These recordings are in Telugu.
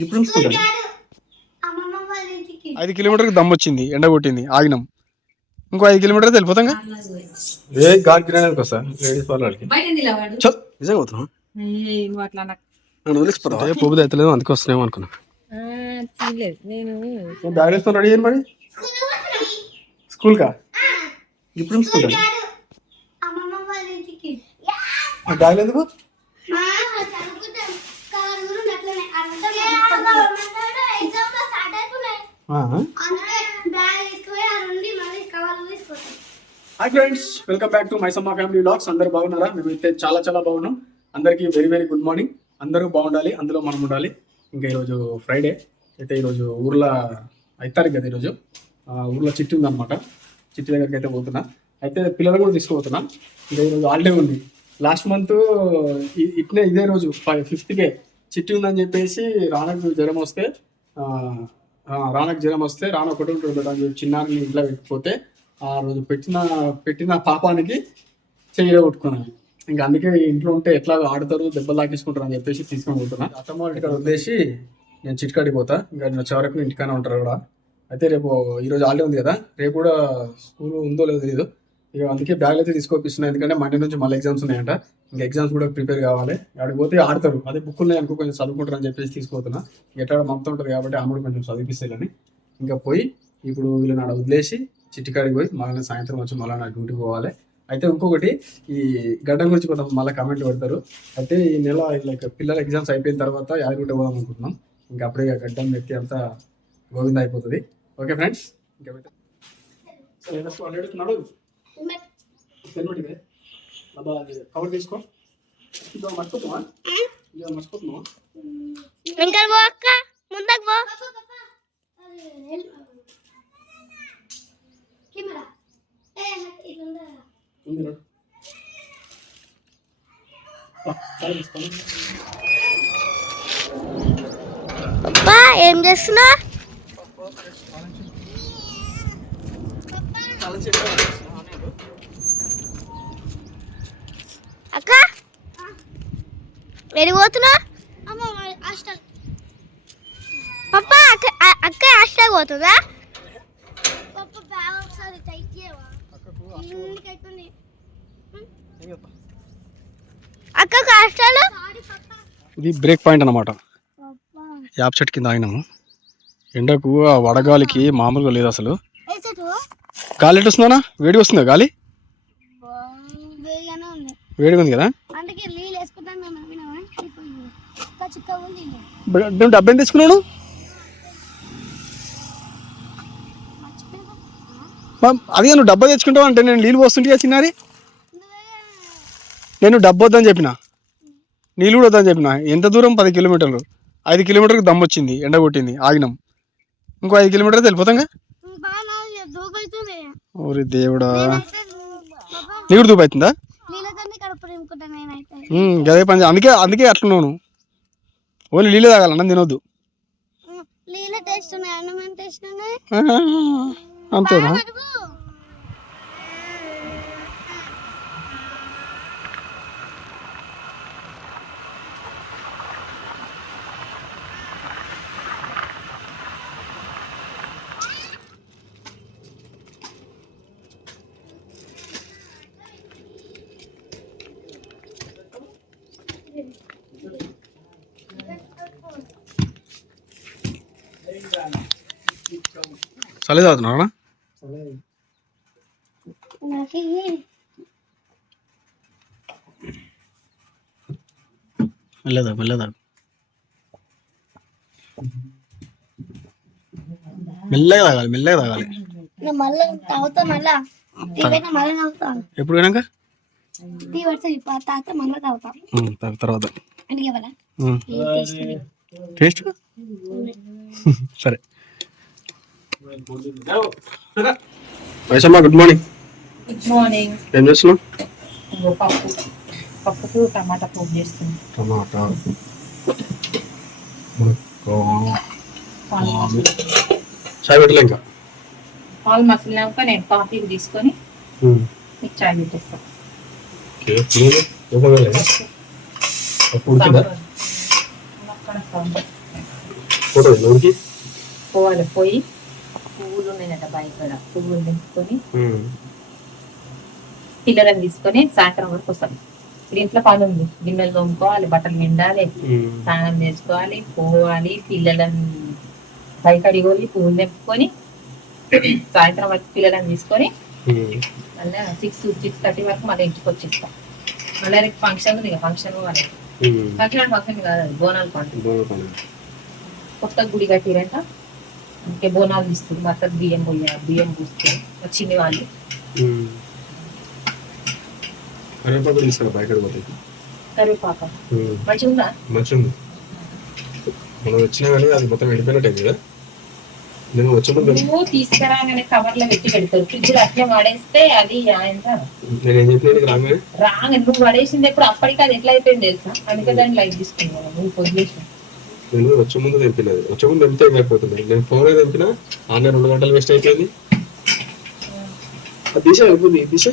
ఇప్పుడు చూసుకుంటాను అమ్మమ్మ వాళ్ళ ఇంటికి. ఐదు కిలోమీటర్కి దమ్ వచ్చింది ఎండ కొట్టింది ఆగినాం. ఇంకో ఐదు కిలోమీటర్ వెళ్ళిపోతాం ఏ గాడ్ కిరాణానికి వస్తా లేడీస్ పార్లర్కి నిజంగా పోతున్నాం పోబుది అవుతలేదు అందుకే అనుకున్నా. బ్యాగ్ వేసుకొని రెడీ అయ్యాను మరి స్కూల్కా ఇప్పుడు చూసుకుంటాను అమ్మమ్మ వాళ్ళ ఇంటికి. బ్యాగ్ ఎందుకు మా చదువుకుంటాం కలర్ కూడా అట్లనే అర్థం ఎగ్జామ్లో స్టార్ట్ అయిపోయినాయి ఆహా. అందుకే బ్యాగ్ తీసుకుపోయి ఆ నుండి మళ్ళీ కవర్లు తీసుకుంటాం hi friends welcome back to Maisamma family blogs అందరూ బాగున్నారా? మేమైతే చాలా చాలా బాగున్నాం. అందరికీ వెరీ వెరీ గుడ్ మార్నింగ్ అందరూ బాగుండాలి అందులో మనం ఉండాలి. ఇంకా ఈరోజు ఫ్రైడే అయితే ఈరోజు ఊర్లో అవుతారు కదా ఈరోజు. ఆ, ఊర్లో చిట్టి ఉందన్నమాట. చిట్టి దగ్గరికి అయితే పోతున్నా. అయితే పిల్లలు కూడా తీసుకుపోతున్నా. ఇంకా ఈరోజు హాలిడే ఉంది. లాస్ట్ మంత్ ఇట్నే ఇదే రోజు ఫిఫ్త్కే చిట్టి ఉందని చెప్పేసి రానకు జ్వరం వస్తే రానకు జ్వరం వస్తే రాన ఒకటి ఉంటుంది కదా చిన్నారిని ఇంట్లో పెట్టిపోతే ఆ రోజు పెట్టిన పెట్టిన పాపానికి చెయ్యిలో కొట్టుకున్నాను. ఇంకా అందుకే ఇంట్లో ఉంటే ఎట్లా ఆడతారు దెబ్బలు తాకేసుకుంటారు అని చెప్పేసి తీసుకొని పోతున్నా. అత్తమ్మ ఇక్కడ వదిలేసి నేను చిట్కాడికి పోతా. ఇంకా నేను చివరకు ఇంటికానే ఉంటారు కూడా అయితే రేపు ఈరోజు హాలిడే ఉంది కదా. రేపు కూడా స్కూల్ ఉందో లేదో తెలియదు ఇక అందుకే బ్యాగ్లు అయితే తీసుకోపిస్తున్నాయి ఎందుకంటే మండే నుంచి మళ్ళీ ఎగ్జామ్స్ ఉన్నాయంట. ఇంకా ఎగ్జామ్స్ కూడా ప్రిపేర్ కావాలి. ఆడికి పోతే ఆడతారు. అదే బుక్కులు ఉన్నాయి అనుకో కొంచెం చదువుకుంటారని చెప్పేసి తీసుకుపోతున్నా. ఎట్లా మమత ఉంటుంది కాబట్టి ఆమె కూడా కొంచెం చదివిపిస్తాయని ఇంకా పోయి ఇప్పుడు వీళ్ళని ఆడ వదిలేసి చిట్టికాడికి పోయి మళ్ళీ సాయంత్రం వచ్చి మళ్ళీ నా డ్యూటీకి పోవాలి. అయితే ఇంకొకటి ఈ గడ్డం గురించి కొంత మళ్ళీ కమెంట్లు పెడతారు. అయితే ఈ నెల లైక్ పిల్లల ఎగ్జామ్స్ అయిపోయిన తర్వాత యాదగిరిగుట్ట పోదాం అనుకుంటున్నాం. ఇంకా అప్పుడే గడ్డం వ్యక్తి అంతా గోవింద అయిపోతుంది. ఓకే ఫ్రెండ్స్ ఇంకా పప్పా ఏం చేస్తున్నా అక్క హాస్టల్. పప్పా అక్క అక్క హాస్టల్. పోతుందా అక్కకు హాస్టల్? ఇది బ్రేక్ పాయింట్ అనమాట యాప్ చెట్టు కింద ఆగినాము. ఎండకు ఆ వడగాలికి మామూలుగా లేదు అసలు. గాలి ఎటు వస్తుందనా వేడి వస్తుందా గాలి? వేడిగా ఉంది కదా? నువ్వు డబ్బు ఎంత తెచ్చుకున్నాను అదే నువ్వు డబ్బా తెచ్చుకుంటావు అంటే నేను నీళ్ళు పోస్తుంటే చిన్నారి. నేను డబ్బు వద్దని చెప్పిన. నీళ్ళు కూడా వద్దని చెప్పిన. ఎంత దూరం? పది కిలోమీటర్లు. ఐదు కిలోమీటర్కి దమ్ వచ్చింది ఎండ కొట్టింది ఆగినాం. ఇంకో ఐదు కిలోమీటర్ వెళ్ళిపోతాంగా ఓరి దేవుడా. నీకు దూపు అవుతుందా? గదే పని అందుకే అందుకే అట్లున్నావు నువ్వు. ఓన్లీ నీళ్ళే తాగాలి అన్నం తినొద్దు. అంతేనా? కడుపు చలి తాగుతున్నారా మెల్లదా మెల్లదా మెల్లగా తాగాలి మెల్లగా తాగాలి. ఎప్పుడు తర్వాత. టేస్ట్? సరే. వైసమ్మ గుడ్ మార్నింగ్ గుడ్ మార్నింగ్ ఏం చేస్తున్నావు? పప్పు. పప్పుకు టమాటా పోపు చేస్తుంది టమాటా. చాయ్ పెట్టలే ఇంకా? పాలు మసిలినాక నేను కాఫీ తీసుకొని మీకు చాయ్ పెట్టేస్తాను పోవాలి పోయి పువ్వులు ఉన్నాయట బయట పువ్వులు తెంపుకొని పిల్లలను తీసుకొని సాయంత్రం వరకు వస్తాం. ఇప్పుడు ఇంట్లో పని ఉంది. గిన్నెలు తోముకోవాలి బట్టలు నిండాలి స్నానం చేసుకోవాలి పోవాలి పిల్లలను బయకడి పోయి పువ్వులు తెంపుకొని సాయంత్రం వరకు పిల్లలను తీసుకొని మళ్ళీ సిక్స్ సిక్స్ థర్టీ వరకు మళ్ళీ ఇంటికి వచ్చేస్తాం. మళ్ళీ రేపు ఫంక్షన్ ఉంది ఫంక్షన్ పోవాలి. ఫంక్షన్ ఫంక్షన్ కాదు బోనాలు పండుగ. కొత్త గుడి కట్టిరంట. అందుకే బోనాలు తీస్తుంది మా అత్తకు బియ్యం పోయా బియ్యం పూస్తుంది వచ్చింది వాళ్ళు కరివేపాకు తీసుకురా బయట పోతాయి కరివేపాక మంచిగా ఉందా మంచిగా ఉంది మనం వచ్చినా కానీ అది మొత్తం ఎండిపోయినట్టే కదా నేను వచ్చే ముందు నువ్వు తీసుకురాగానే పెట్టి పెడతారు ఫ్రిడ్జ్ అట్లే పడేస్తే అది నేను ఏం చెప్పినట్టు రాగానే నువ్వు పడేసింది ఎప్పుడు అప్పటికి అది ఎట్లా అయిపోయింది తెలుసా అందుకే దాన్ని లైట్ తీసుకున్నాను నువ్వు పొజిషన్ నేను వచ్చే ముందు తెంపినది. వచ్చే ముందు తెంపితే అయిపోతుంది? నేను ఫోన్ తెంపినా ఆన్లైన్ రెండు గంటలు వేస్ట్ అయిపోయింది. దిశ అయిపోయింది దిశ?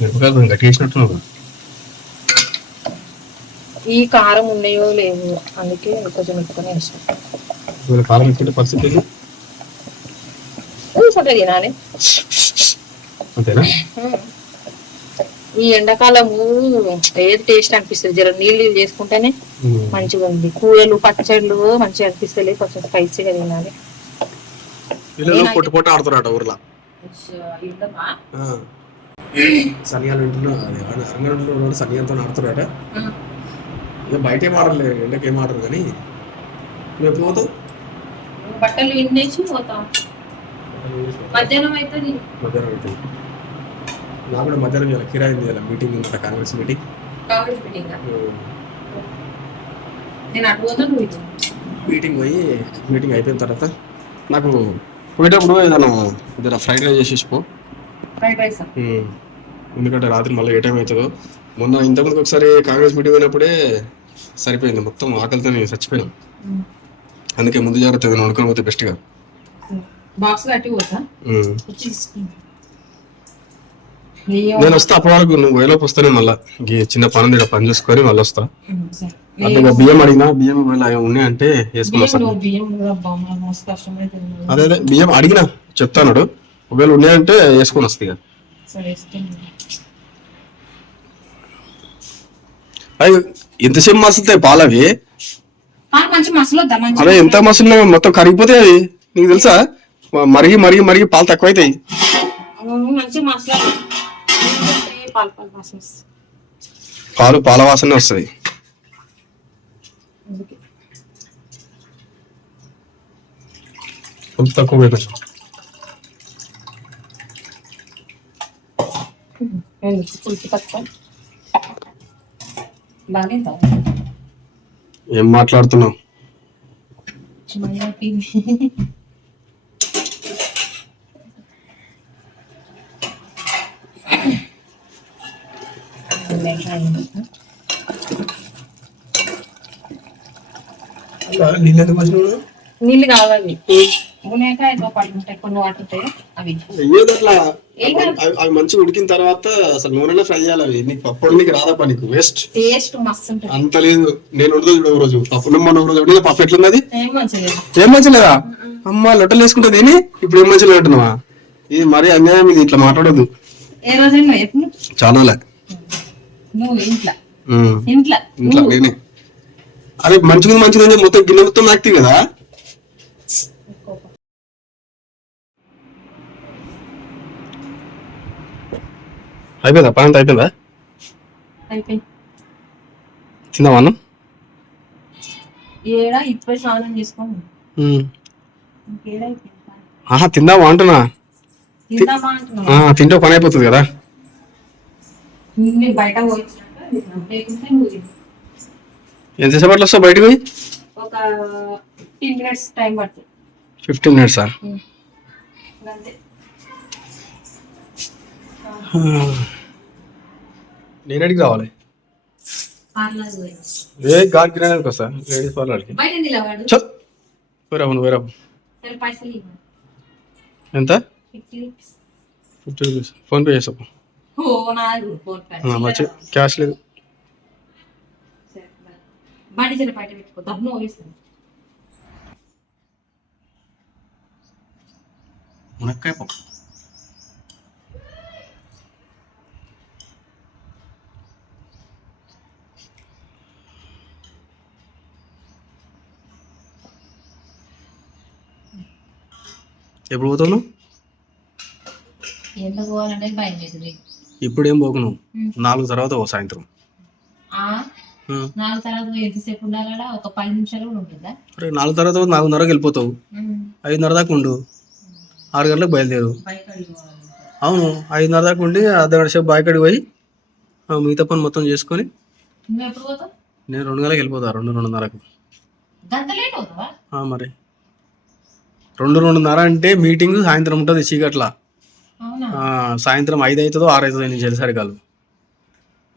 మిరపకాయలు ఈ కారం ఉన్నాయో లేవు అందుకే కొంచెం ఎత్తుకొని వేసాను కాలం ఇచ్చిన పరిస్థితి? కూర్చుంటే తినాలి. అంతేనా? ఈ ఎండాకాలము ఏది టేస్ట్ అనిపిస్తుంది? జర నీళ్ళు నీళ్ళు చేసుకుంటేనే మంచిగా ఉంది కూరలు పచ్చళ్ళు మంచిగా అనిపిస్తుంది కొంచెం స్పైసీగా తినాలి. పిల్లలు పొట్టు పొట్టు ఆడుతున్నారట ఊర్లో. అరంగంలో ఆడుతున్నారట. ఇక బయట ఏం ఆడలే ఎండకి ఏం ఆడరు కానీ. నువ్వు ఎప్పుడు పోతావు? బట్టలు పోతాం. మధ్యాహ్నం మధ్యాహ్నం అయితే నాకు కూడా మధ్యాహ్నం ఇవాళ కిరాయి ఉంది ఇవాళ మీటింగ్ ఉంది కాంగ్రెస్ మీటింగ్ కాంగ్రెస్ మీటింగ్ నేను అటు పోతాను నువ్వు ఇటు? మీటింగ్ పోయి మీటింగ్ అయిపోయిన తర్వాత నాకు పోయేటప్పుడు ఏదైనా ఏదైనా ఫ్రైడ్ రైస్ చేసేసి పో ఫ్రైడ్ రైస్. ఎందుకంటే రాత్రి మళ్ళీ ఏ టైం అవుతుందో. మొన్న ఇంతకుముందు ఒకసారి కాంగ్రెస్ మీటింగ్ పోయినప్పుడే సరిపోయింది. మొత్తం ఆకలితో చచ్చిపోయినాం. అందుకే ముందు జాగ్రత్త ఏదైనా వండుకొని పోతే బెస్ట్గా బాక్స్ కట్టి పోతా? నేను వస్తా అప్పటి వరకు నువ్వు వేలోపు వస్తానే మళ్ళీ. ఈ చిన్న పని ఈడ పని చూసుకొని మళ్ళీ వస్తా. అంటే బియ్యం అడిగినా బియ్యం అవి ఉన్నాయంటే వేసుకుని వస్తాను బియ్యం కూడా బాగా మస్తు కష్టమైతుంది అదే అదే బియ్యం అడిగినా చెప్తాను ఒకవేళ ఉన్నాయంటే వేసుకొని వస్తా ఇక. సరే ఇస్తాను అవి ఎంతసేపు మసులుతాయి వద్దా మంచి అదే ఎంత మసులు మొత్తం కరిగిపోతాయి అవి. నీకు తెలుసా? మరిగి మరిగి మరిగి పాలు తక్కువ అవుతాయి మంచి మసాలా పాలు పాలు వాసన వస్తుంది. తక్కువ ఏం మాట్లాడుతున్నావు? నీళ్ళు కావాలి. మునక్కాయతో పాటు ఉంటాయి కొన్ని వాటర్ ఉంటాయి అవి. మంచిగా ఉడికిన తర్వాత అసలు నూనెలో ఫ్రై చేయాలి అవి. నీకు పప్పు నీకు రాదా నీకు వేస్ట్ టేస్ట్ మస్తు ఉంటుంది. అంత లేదు. నేను ఉండదు చూడు ఒక రోజు. పప్పు మొన్న ఒక రోజు. ఉండదు పప్పు ఎట్లున్నది? ఏం మంచిలేదా అమ్మ లొట్టలు వేసుకుంటే తిని ఇప్పుడు ఏం మంచిగా ఇది మరీ అన్యాయం ఇది ఇట్లా మాట్లాడొద్దు. ఏ రోజైనా ఎప్పుడు చాలా నువ్వు ఇంట్లో. ఇంట్లో. నేనే. మంచిగా మంచిగా మొత్తం గిన్నె మొత్తం నాకుతాయి కదా? అయిపోయిందా? పని అంతా అయిపోయిందా? అన్నం? ఏడా ఇప్పుడే స్నానం చేసుకోండి. ఆహా తిందామా అంటున్నా? తింటే పని అయిపోతుంది కదా? బయట తిను. ఎంతసేపట్లో వస్తావు బయటకు? పోయి ఒక ఫిఫ్టీన్ మినిట్స్ టైం పడుతుంది. ఫిఫ్టీన్ మినిట్స్ సార్ నేను అడిగి రావాలి? ఏ గాడ్ కిరాణానికి వస్తా? లేడీస్ పార్లర్కి. పైసలు ఇవ్వు. ఎంత? Fifty rupees fifty rupees PhonePe మంచి క్యాష్ లేదు. బండి జర బయట పెట్టుకో దమ్ము వేస్తాను మునక్కాయ పప్పు. ఎప్పుడు పోతావు నువ్వు? ఎందుకు పోవాలంటే భయం అవుతుంది ఇప్పుడు ఏం పోకు నువ్వు నాలుగు తర్వాత ఓ సాయంత్రం. నాలుగు తర్వాత ఎంతసేపు ఉండాలా ఒక పది నిమిషాలు కూడా ఉంటుందా? అరే నాలుగు తర్వాత నాలుగున్నరకు వెళ్ళిపోతావు. ఐదున్నర దాకా ఉండు. ఆరు గంటలకు బయలుదేరు. అవును ఐదున్నర దాకా ఉండి అర్ధ గంట సేపు బాయికాడికి పోయి మిగతా పని మొత్తం చేసుకొని నేను రెండు గంటలకు వెళ్ళిపోతా రెండు రెండున్నరకు. మరి. రెండు రెండున్నర అంటే మీటింగ్ సాయంత్రం ఉంటుంది చీకట్ల. సాయంత్రం ఐదు అవుతుందో ఆరు అవుతుందో నేను తెలిసారు కాదు.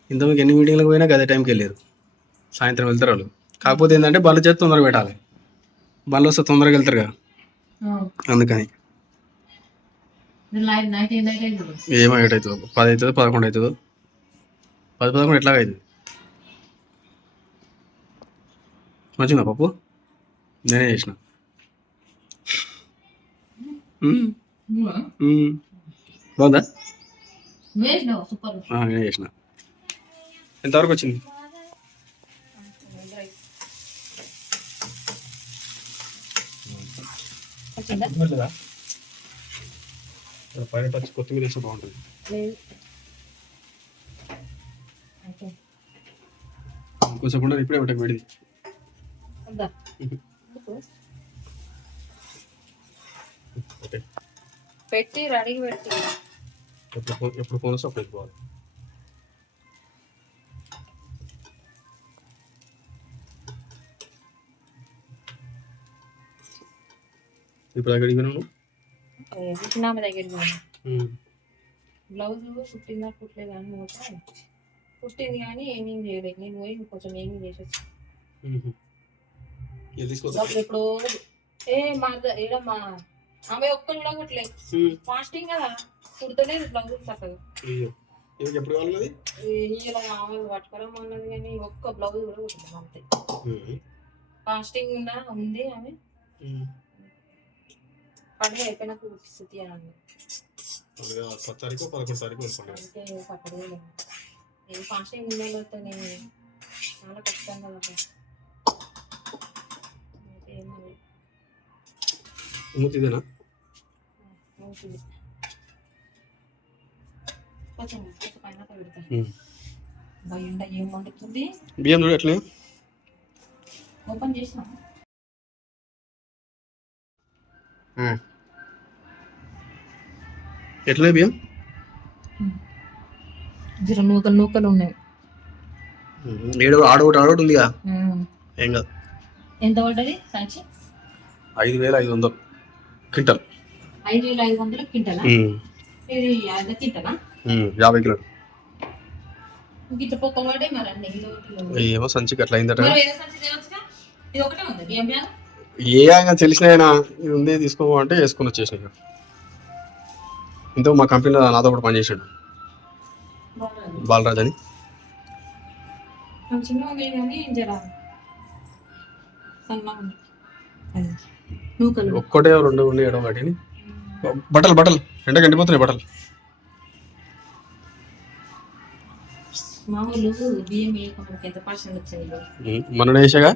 ఇంత మీకు ఎన్ని మీటింగ్లకు పోయినా అదే టైంకి వెళ్ళారు. సాయంత్రం వెళ్తారు వాళ్ళు. కాకపోతే ఏంటంటే బల్ల చేతి తొందరగా పెట్టాలి. బళ్ళు వస్తే తొందరగా అందుకని. ఏం నైట్ అవుతుంది ఏమో ఏట్ అవుతుందో పది అవుతుందో పదకొండు అవుతుందో పది పదకొండు ఎట్లాగ అవుతుంది మంచిగా పప్పు? నేనే చేసిన. బాగుందా? నేనే చేసిన. ఎంతవరకు వచ్చింది? పైన టచ్ కొత్తిమీర వేస్తే బాగుంటుంది. కొంచెం కూడా ఇప్పుడే ఒకటి ఓకే. పెట్టి రెడీ పెట్టి. ఎప్పుడు ఫోన్ ఎప్పుడు ఫోన్ వస్తే అప్పుడు వెళ్ళిపోవాలి ఇప్పుడు ఎక్కడికి పోయినావు విష్ణామ దగ్గరికి పోయినా నువ్వు బ్లౌజ్ కుట్టిందా కుట్టలేదా అని పోతే కుట్టింది కానీ ఏమీ చేయలేదు నేను పోయి కొంచెం ఏమీ చేసేసి ఇది తీసుకో అప్పుడు ఎప్పుడు ఏ మా ద- ఈడ మా ఆమె ఒక్కరు కూడా కుట్టలేదు ఫాస్టింగ్ కదా కుడతలేదు బ్లౌజ్ చక్కగా ఇది ఎప్పుడు కావాలి అది ఇలా కావాలి పట్టుకోరమ్మన్నది కానీ ఒక్క బ్లౌజ్ కూడా కుట్టలేదు అంతే. ఫాస్టింగ్ ఉందా ఉంది ఆమె. పండుగ అయిపోయినాక కుట్టిస్తుంది అని. పది తారీఖు పదకొండు తారీఖు లేదు. నేను ఫాస్టింగ్ ఉండేలోతో నేను చాలా కష్టంగా ఉంది. అందుకే ఏమో లేదు. మూతి ఇదేనా అవుతుంది. కొంచెం పైన ఏం వండుతుంది? బియ్యం చూడు ఎట్లా ఓపెన్ చేసిన? ఎట్లా బియ్యం? జర నూకలు నూకలు ఉన్నాయి. ఏడు ఆడోటి ఆడోటి ఉందిగా. ఏం కాదు. ఎంత పడ్డది సాక్షి? ఐదు వేల ఐదు వందలు క్వింటల్. ఐదు వేల ఐదు వందలు క్వింటలా? ఇది యాభై కిలోలు ఒకటి ఏమో సంచికి అట్లా అయిందట సంచి ఏ ఆయన తెలిసిన ఉంది తీసుకో అంటే వేసుకొని వచ్చేసిన. ఇంతకు మా కంపెనీలో నాతో కూడా పనిచేసాడు బాలరాజ్ అని ఒక్కటే రెండు ఉండి ఏడో వాటిని బట్టలు బట్టలు. ఎండకి ఎండిపోతున్నాయి బట్టలు. మొన్న వేసాగా?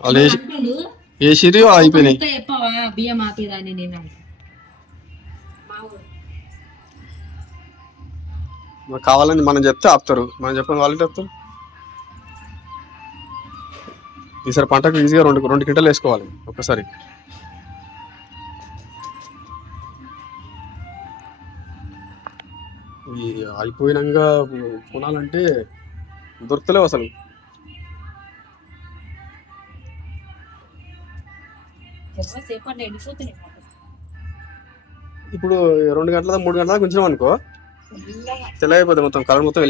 వాళ్ళు వేసి వేసిరి అయిపోయినాయి. బియ్యం నేను కావాలని మనం చెప్తే ఆపుతారు. మనం చెప్పని వాళ్ళు చెప్తారు ఈసారి పంటకు ఈజీగా రెండు రెండు కింటలు వేసుకోవాలి ఒక్కసారి. ఈ అయిపోయినాక కొనాలంటే దొరకలేవు అసలు. ఇప్పుడు రెండు గంటల మూడు గంటల దాకా ఉంచినాం అనుకో మెల్లగా. తెల్లైపోతుంది మొత్తం కలర్ మొత్తం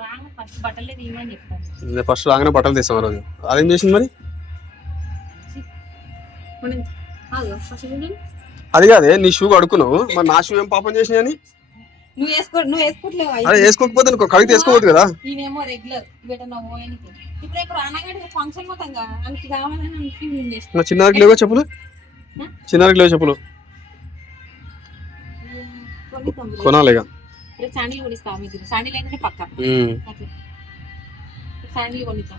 రాంగ్ ఫస్ట్ రాగానే బట్టలు తీస్తాం ఆ రోజు. అదేం చేసింది మరి? అది కాదే నీ షూ కడుక్కున్నావు. మరి నా షూ ఏం పాపం నువ్వు వేసుకో నువ్వు వేసుకోవట్లేవు అరే వేసుకోకపోతే నీకు కడిగితే వేసుకోవద్దు కదా? నేనేమో రెగ్యులర్ ఇప్పుడు ఇప్పుడు అనగానే ఫంక్షన్ అందుకే నా చిన్నకి లేవో చెప్పులు? చిన్నకి లేవో చెప్పులు? కొన్ని తొమ్మిది కొనాలి ఇక రేపు శాండిల్ కొనిస్తా శాండిల్ ఏంటంటే పక్క. శాండిల్ కొనిస్తా.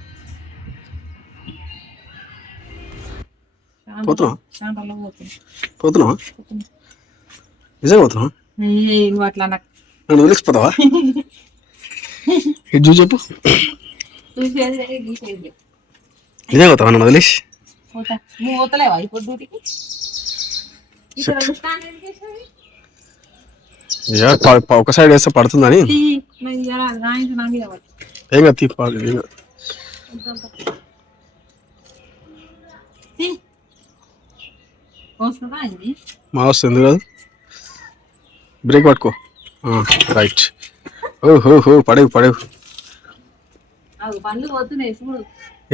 పోతున్నావా? నిజంగా నన్ను వదిలేసిపోతావా ఇది చూసి చెప్పు. నిజంగా పోతావా నన్ను వదిలేసి? ఒక సైడ్ వేస్తే పడుతుందని. ఏం కాదు పాడు, ఏం కాదు. తీ. వస్తుందా ఇది మా వస్తుంది కాదు? బ్రేక్ పట్టుకో. రైట్ ఓ హో హో పడేవు పడేవు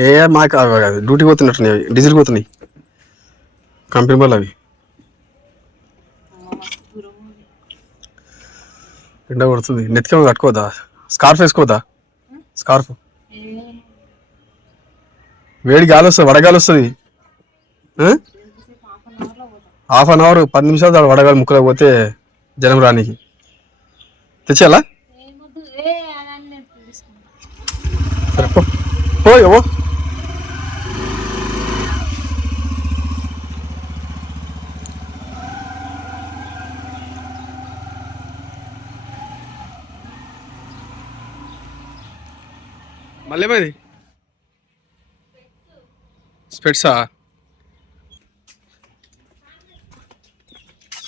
ఏ మాకు అవి కాదు డ్యూటీకి పోతున్నట్టున్నాయి అవి. డీజిల్ పోతున్నాయి. కంపెనీ వాళ్ళు అవి. ఎండ పడుతుంది నెత్తికేమో కట్టుకోవద్దా? స్కార్ఫ్ వేసుకోవద్దా? స్కార్ఫ్. వేడి గాలి వస్తుంది వడగాలి వస్తుంది. హాఫ్ అన్ అవర్ పది నిమిషాలు దాని వడగాలి ముక్కలో పోతే జనం రానికి. తెచ్చేయాలా సరే పో. మళ్ళీ స్పెట్సా?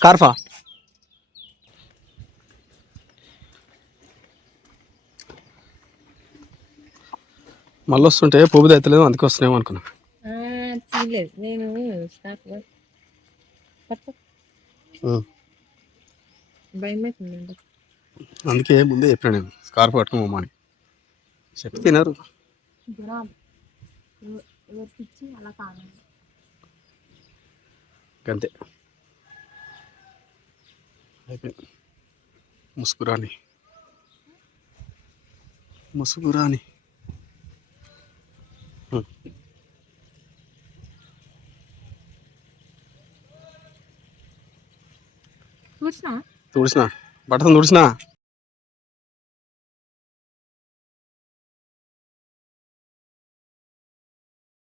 స్కార్ఫా మళ్ళీ వస్తుంటే పోబుది అవుతలేదు అందుకే వస్తున్నాయేమో అనుకున్నా. నేను అందుకే ముందే చెప్పినా నేను స్కార్ఫ్ కట్టుకుని పోమని చెప్పి తినరు. అంతే ముసుగురాని ముసుగురాని తుడిసిన? బట్టలు తుడిసిన?